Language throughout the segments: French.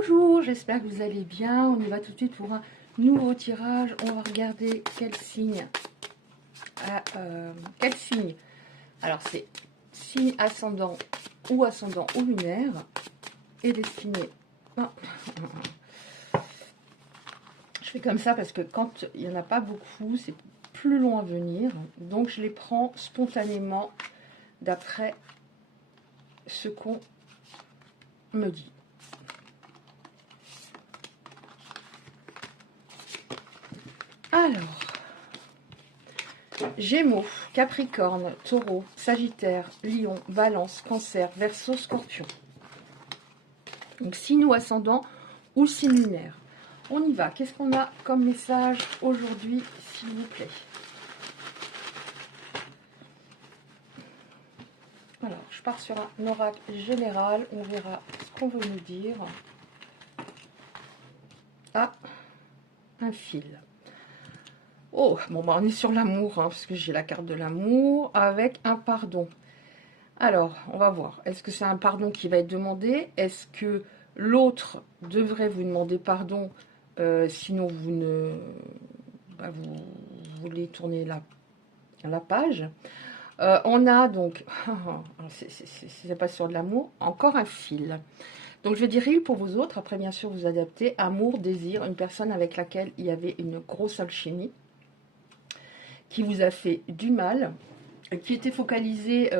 Bonjour, j'espère que vous allez bien. On y va tout de suite pour un nouveau tirage. On va regarder quel signe. Quel signe. Alors, c'est signe ascendant ou lunaire et destiné. Oh. Je fais comme ça parce que quand il n'y en a pas beaucoup, c'est plus long à venir. Donc, je les prends spontanément d'après ce qu'on me dit. Alors, Gémeaux, Capricorne, Taureau, Sagittaire, Lion, Balance, Cancer, Verseau, Scorpion. Donc signe ou ascendant ou signe lunaire. On y va. Qu'est-ce qu'on a comme message aujourd'hui, s'il vous plaît? Alors, je pars sur un oracle général. On verra ce qu'on veut nous dire. Ah, un fil. Oh, bon, bah on est sur l'amour, hein, parce que j'ai la carte de l'amour, avec un pardon. Alors, on va voir. Est-ce que c'est un pardon qui va être demandé? Est-ce que l'autre devrait vous demander pardon, sinon vous ne... Bah, vous voulez tourner la page. On a donc... c'est pas sur de l'amour. Encore un fil. Donc, je vais dire il pour vous autres. Après, bien sûr, vous adaptez. Amour, désir, une personne avec laquelle il y avait une grosse alchimie, qui vous a fait du mal, qui était focalisé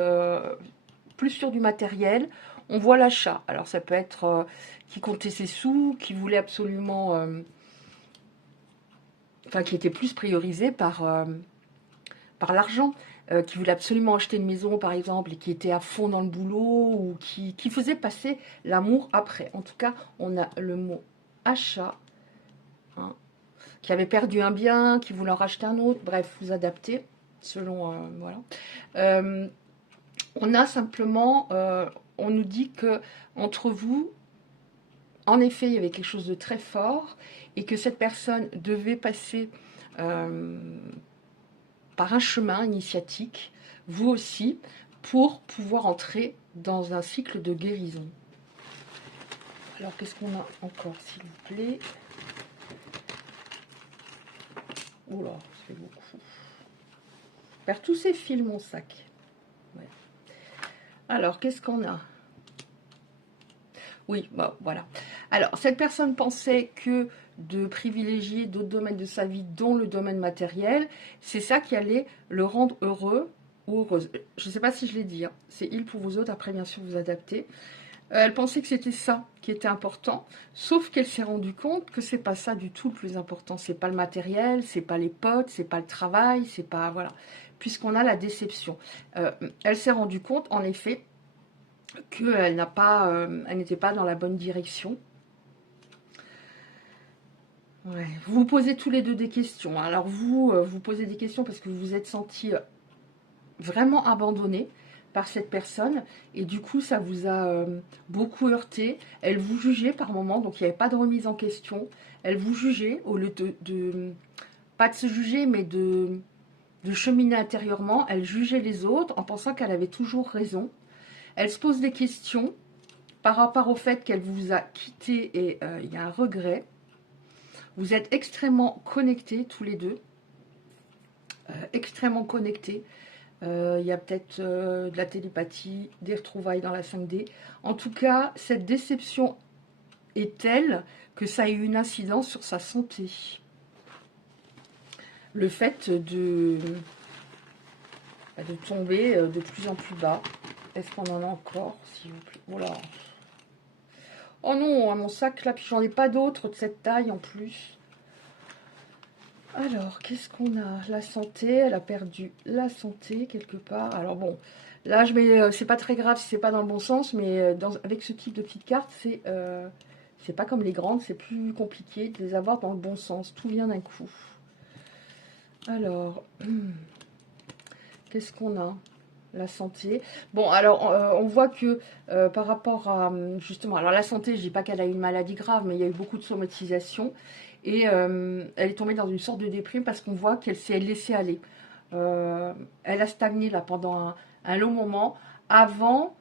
plus sur du matériel. On voit l'achat. Alors ça peut être qui comptait ses sous, qui voulait absolument... enfin, qui était plus priorisé par l'argent, qui voulait absolument acheter une maison, par exemple, et qui était à fond dans le boulot, ou qui faisait passer l'amour après. En tout cas, on a le mot achat, hein, qui avait perdu un bien, qui voulait en racheter un autre. Bref, vous adaptez selon... voilà. On a simplement... on nous dit que entre vous, en effet, il y avait quelque chose de très fort et que cette personne devait passer par un chemin initiatique, vous aussi, pour pouvoir entrer dans un cycle de guérison. Alors, qu'est-ce qu'on a encore, s'il vous plaît? Oula, ça fait beaucoup. Je perds tous ces fils, mon sac. Ouais. Alors, qu'est-ce qu'on a? Oui, bon, voilà. Alors, cette personne pensait que de privilégier d'autres domaines de sa vie, dont le domaine matériel, c'est ça qui allait le rendre heureux ou heureuse. Je ne sais pas si je l'ai dit, hein. C'est il pour vous autres, après bien sûr vous adaptez. Elle pensait que c'était ça qui était important, sauf qu'elle s'est rendue compte que c'est pas ça du tout le plus important. C'est pas le matériel, c'est pas les potes, c'est pas le travail, c'est pas... Voilà. Puisqu'on a la déception. Elle s'est rendue compte, en effet, qu'elle elle n'était pas dans la bonne direction. Ouais. Vous vous posez tous les deux des questions. Alors vous, vous posez des questions parce que vous vous êtes senti vraiment abandonné par cette personne. Et du coup, ça vous a beaucoup heurté. Elle vous jugeait par moments, donc il n'y avait pas de remise en question. Elle vous jugeait au lieu pas de se juger, mais de cheminer intérieurement. Elle jugeait les autres en pensant qu'elle avait toujours raison. Elle se pose des questions par rapport au fait qu'elle vous a quitté et il y a un regret. Vous êtes extrêmement connectés tous les deux. Extrêmement connectés. Il y a peut-être de la télépathie, des retrouvailles dans la 5D. En tout cas, cette déception est telle que ça a eu une incidence sur sa santé. Le fait de tomber de plus en plus bas. Est-ce qu'on en a encore, s'il vous plaît? Voilà. Oh non, mon sac là, puis j'en ai pas d'autres de cette taille en plus. Alors, qu'est-ce qu'on a? La santé, elle a perdu la santé quelque part. Alors bon, là je mets, c'est pas très grave si c'est pas dans le bon sens, mais avec ce type de petites cartes, c'est pas comme les grandes, c'est plus compliqué de les avoir dans le bon sens. Tout vient d'un coup. Alors, qu'est-ce qu'on a? La santé. Bon, alors, on voit que par rapport à, justement, alors la santé, je dis pas qu'elle a eu une maladie grave, mais il y a eu beaucoup de somatisation. Et elle est tombée dans une sorte de déprime parce qu'on voit qu'elle s'est laissée aller. Elle a stagné là pendant un long moment avant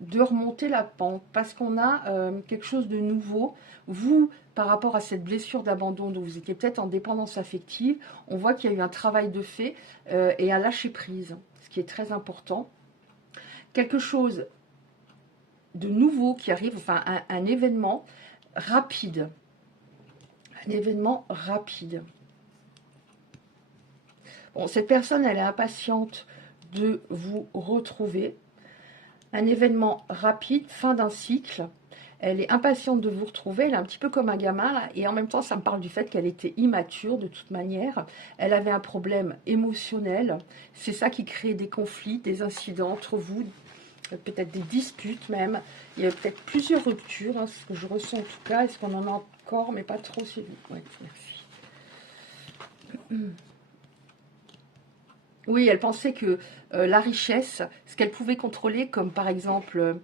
de remonter la pente parce qu'on a quelque chose de nouveau. Vous, par rapport à cette blessure d'abandon dont vous étiez peut-être en dépendance affective, on voit qu'il y a eu un travail de fait et un lâcher prise, ce qui est très important. Quelque chose de nouveau qui arrive, enfin un événement rapide. Un événement rapide. Bon, cette personne, elle est impatiente de vous retrouver. Un événement rapide, fin d'un cycle. Elle est impatiente de vous retrouver. Elle est un petit peu comme un gamin, là. Et en même temps, ça me parle du fait qu'elle était immature, de toute manière. Elle avait un problème émotionnel. C'est ça qui crée des conflits, des incidents entre vous, peut-être des disputes même. Il y a peut-être plusieurs ruptures, hein, ce que je ressens en tout cas. Est-ce qu'on en a encore, mais pas trop, c'est vous. Ouais, merci. Oui, elle pensait que la richesse, ce qu'elle pouvait contrôler, comme par exemple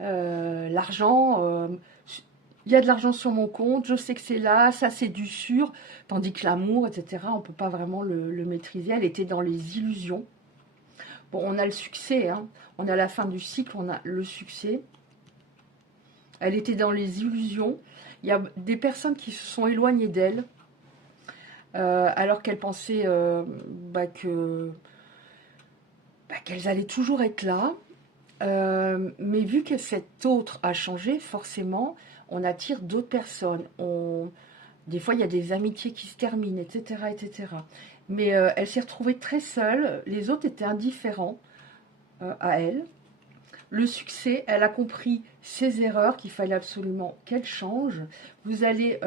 l'argent, il y a de l'argent sur mon compte, je sais que c'est là, ça c'est du sûr, tandis que l'amour, etc., on ne peut pas vraiment le maîtriser. Elle était dans les illusions. Bon, on a le succès, hein. On est à la fin du cycle, on a le succès. Elle était dans les illusions. Il y a des personnes qui se sont éloignées d'elle, alors qu'elle pensait qu'elles allaient toujours être là. Mais vu que cet autre a changé, forcément, on attire d'autres personnes. Des fois, il y a des amitiés qui se terminent, etc. etc. Mais elle s'est retrouvée très seule. Les autres étaient indifférents à elle. Le succès, elle a compris ses erreurs, qu'il fallait absolument qu'elle change. Vous allez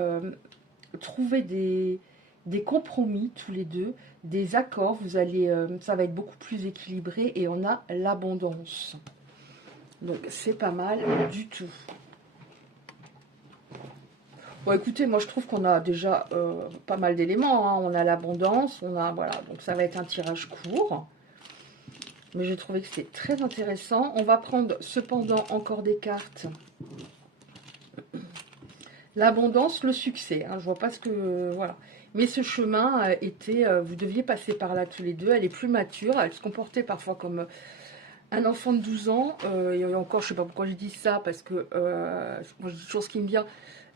trouver des compromis tous les deux, des accords. Ça va être beaucoup plus équilibré et on a l'abondance. Donc c'est pas mal du tout. Bon, écoutez, moi je trouve qu'on a déjà pas mal d'éléments, hein. On a l'abondance, voilà, donc ça va être un tirage court. Mais j'ai trouvé que c'était très intéressant. On va prendre cependant encore des cartes. L'abondance, le succès, hein. Je vois pas ce que... voilà. Mais ce chemin était... vous deviez passer par là tous les deux. Elle est plus mature. Elle se comportait parfois comme un enfant de 12 ans. Et encore, je sais pas pourquoi je dis ça, parce que... moi, je dis toujours ce qui me vient.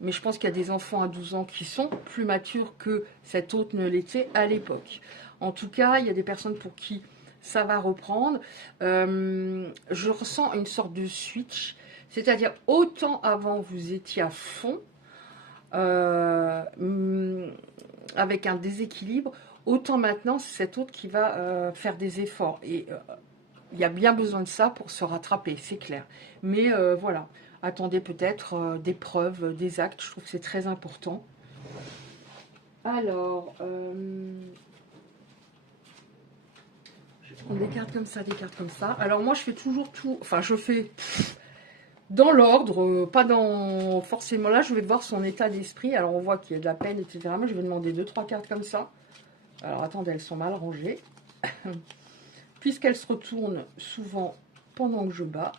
Mais je pense qu'il y a des enfants à 12 ans qui sont plus matures que cet autre ne l'était à l'époque. En tout cas, il y a des personnes pour qui ça va reprendre. Je ressens une sorte de switch. C'est-à-dire, autant avant, vous étiez à fond, avec un déséquilibre, autant maintenant, c'est cet autre qui va faire des efforts. Et il y a bien besoin de ça pour se rattraper, c'est clair. Mais voilà, attendez peut-être des preuves, des actes. Je trouve que c'est très important. Alors, je vais prendre des cartes comme ça, des cartes comme ça. Alors moi, je fais toujours tout... Enfin, je fais dans l'ordre, pas dans... Forcément, là, je vais voir son état d'esprit. Alors, on voit qu'il y a de la peine, etc. Moi, je vais demander 2-3 cartes comme ça. Alors, attendez, elles sont mal rangées. Puisqu'elles se retournent souvent pendant que je bats.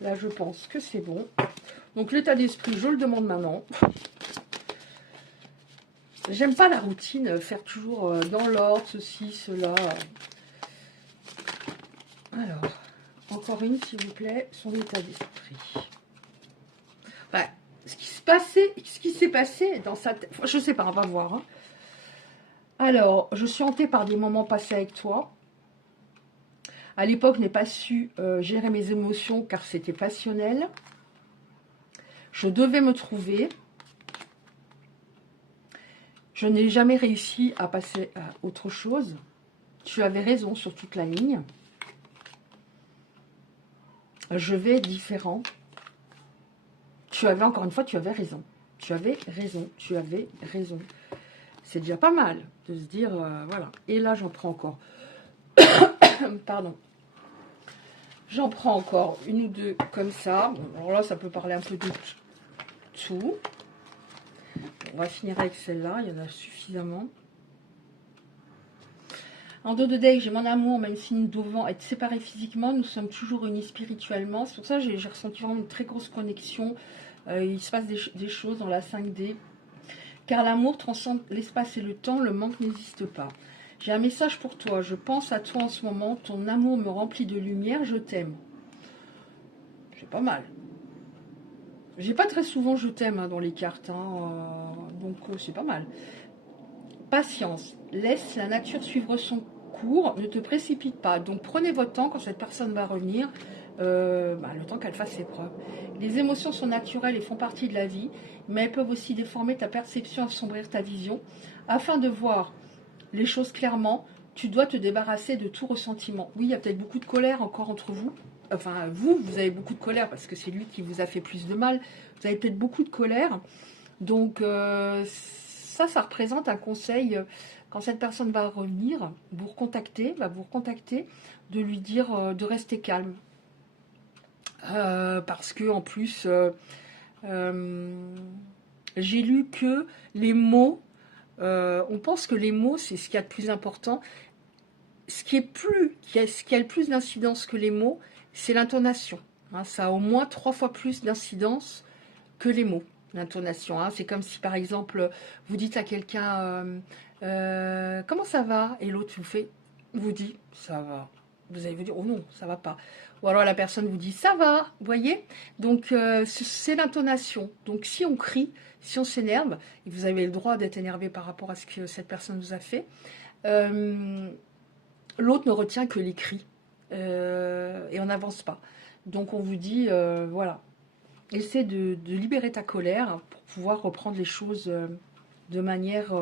Là, je pense que c'est bon. Donc, l'état d'esprit, je le demande maintenant. J'aime pas la routine, faire toujours dans l'ordre, ceci, cela. Alors, encore une, s'il vous plaît, son état d'esprit. Ouais, ce qui s'est passé dans sa tête, je sais pas, on va voir. Hein. Alors, je suis hantée par des moments passés avec toi. À l'époque, je n'ai pas su gérer mes émotions car c'était passionnel. Je devais me trouver. Je n'ai jamais réussi à passer à autre chose. Tu avais raison sur toute la ligne. Je vais être différent. Tu avais, encore une fois, tu avais raison. Tu avais raison. Tu avais raison. C'est déjà pas mal de se dire, voilà. Et là, j'en prends encore. Pardon. J'en prends encore une ou deux comme ça. Bon, alors là, ça peut parler un peu de tout. On va finir avec celle-là. Il y en a suffisamment. En dos de deck, j'ai mon amour, même si nous devons être séparés physiquement, nous sommes toujours unis spirituellement. C'est pour ça que j'ai ressenti vraiment une très grosse connexion. Il se passe des choses dans la 5D. Car l'amour transcende l'espace et le temps, le manque n'existe pas. J'ai un message pour toi. Je pense à toi en ce moment. Ton amour me remplit de lumière. Je t'aime. c'est pas mal. J'ai pas très souvent je t'aime hein, dans les cartes, hein, donc c'est pas mal. Patience, laisse la nature suivre son cours, ne te précipite pas. Donc prenez votre temps quand cette personne va revenir, le temps qu'elle fasse ses preuves. Les émotions sont naturelles et font partie de la vie, mais elles peuvent aussi déformer ta perception, assombrir ta vision. Afin de voir les choses clairement, tu dois te débarrasser de tout ressentiment. Oui, il y a peut-être beaucoup de colère encore entre vous. Enfin, vous avez beaucoup de colère parce que c'est lui qui vous a fait plus de mal. Vous avez peut-être beaucoup de colère. Donc, ça représente un conseil. Quand cette personne va revenir, va vous recontacter, de lui dire de rester calme. Parce que, en plus, j'ai lu que les mots, on pense que les mots, c'est ce qu'il y a de plus important. Ce qui a le plus d'incidence que les mots, c'est l'intonation. Hein, ça a au moins 3 fois plus d'incidence que les mots, l'intonation. Hein. C'est comme si, par exemple, vous dites à quelqu'un comment ça va? Et l'autre vous dit ça va. Vous allez vous dire oh non, ça va pas. Ou alors la personne vous dit ça va, vous voyez? Donc c'est l'intonation. Donc si on crie, si on s'énerve, et vous avez le droit d'être énervé par rapport à ce que cette personne vous a fait, l'autre ne retient que les cris et on n'avance pas. Donc on vous dit, voilà, essaie de libérer ta colère pour pouvoir reprendre les choses de manière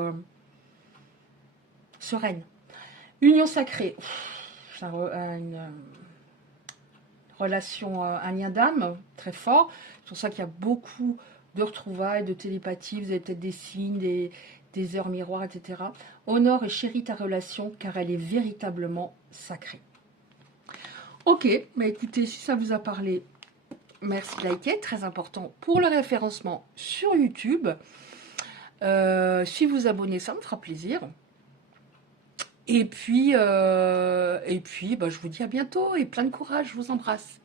sereine. Union sacrée, c'est une relation, un lien d'âme très fort. C'est pour ça qu'il y a beaucoup de retrouvailles, de télépathie, vous avez peut-être des signes, des heures miroirs, etc. Honore et chéris ta relation car elle est véritablement sacrée. Ok, bah écoutez, si ça vous a parlé, merci de liker, très important pour le référencement sur YouTube. Si vous abonnez, ça me fera plaisir. Et puis, je vous dis à bientôt et plein de courage, je vous embrasse.